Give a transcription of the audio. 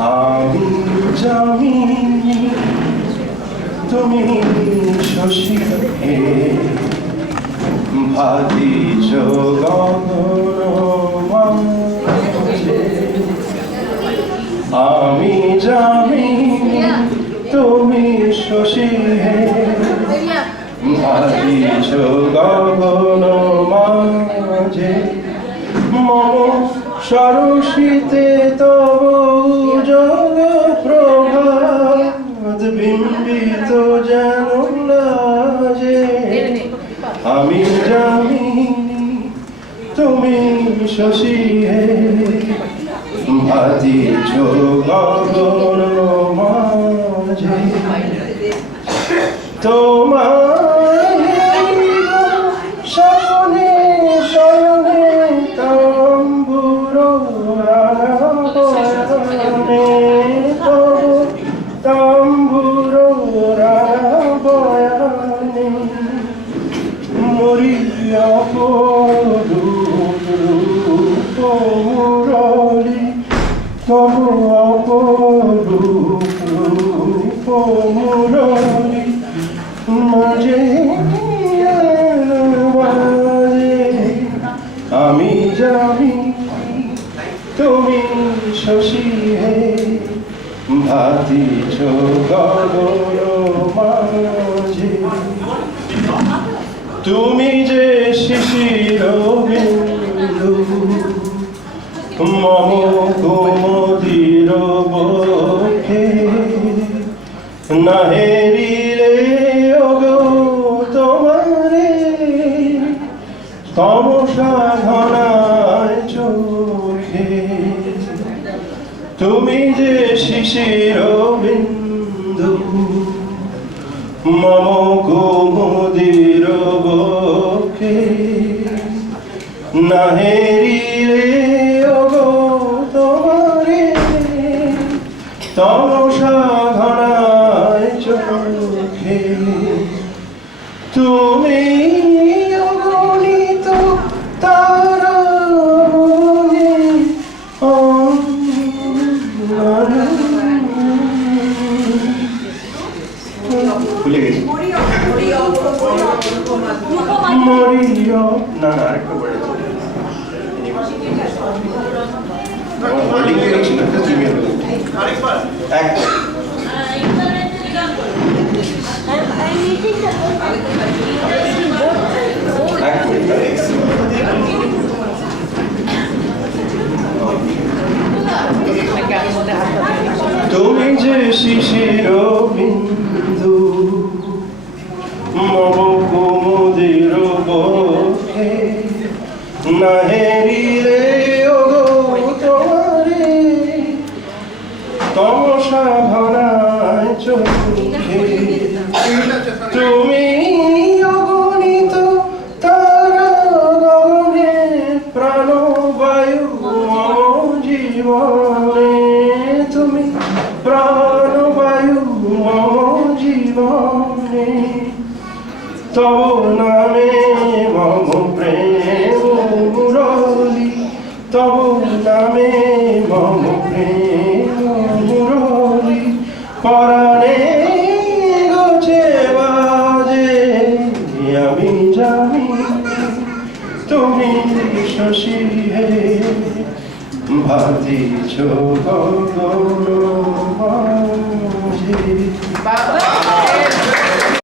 আমি জানি তুমি শশী হে ভাতিছ গগন মাঝে। আমি জানি তুমি শশী হে ভাতিছ গগন মাঝে। মম সরসিতে তব উজ্জ্বল প্রভাত বিম্বিত যেন লাজে। আমি জানি তুমি শশী হে ভাতিছ গগন মাঝে। তোমার শয়নে শয়নে তাম্বুর রাবয়ানে, তব তাম্বুর রাবয়ানে। মরিয়া অপরূপ রূপ মুরলী, তব অপরূপ রূপ মুরলী মাঝে মাঝে। আমি জানি তুমি শশী হে ভাতিছ গগন মাঝে। তুমি যে শিশির বিন্দু মম কুমুদির বক্ষে, নাহেরিলে ওগো তোমারে তমসা ঘনায় চোখে। তুমি যে শিশির বিন্দু মম কুমুদির বক্ষে, নাহেরিলে ওগো তোমারে তমসা ঘনায় চোখে। তুমি অগণিত তারা বনে ভুলে গেছি। মরিয় না না আরেকটা পড়ে তুমি যে শিশির বিন্দু মম কুমুদির বক্ষে, নাহেরিলে ওগো তোমারে তমসা ঘনায় চোখে। তুমি অগণিত তারা গগনে প্রাণবায়ু মম জীবনে। তুমি প্রাণবায়ু মম জীবনে। তব নামে মম প্রেম মুরলী, তব নামে মম প্রেম মুরলী পরাণে গোছে বাজে। আমি জানি তুমি শশী হে ভাতিছ গগন মাঝে।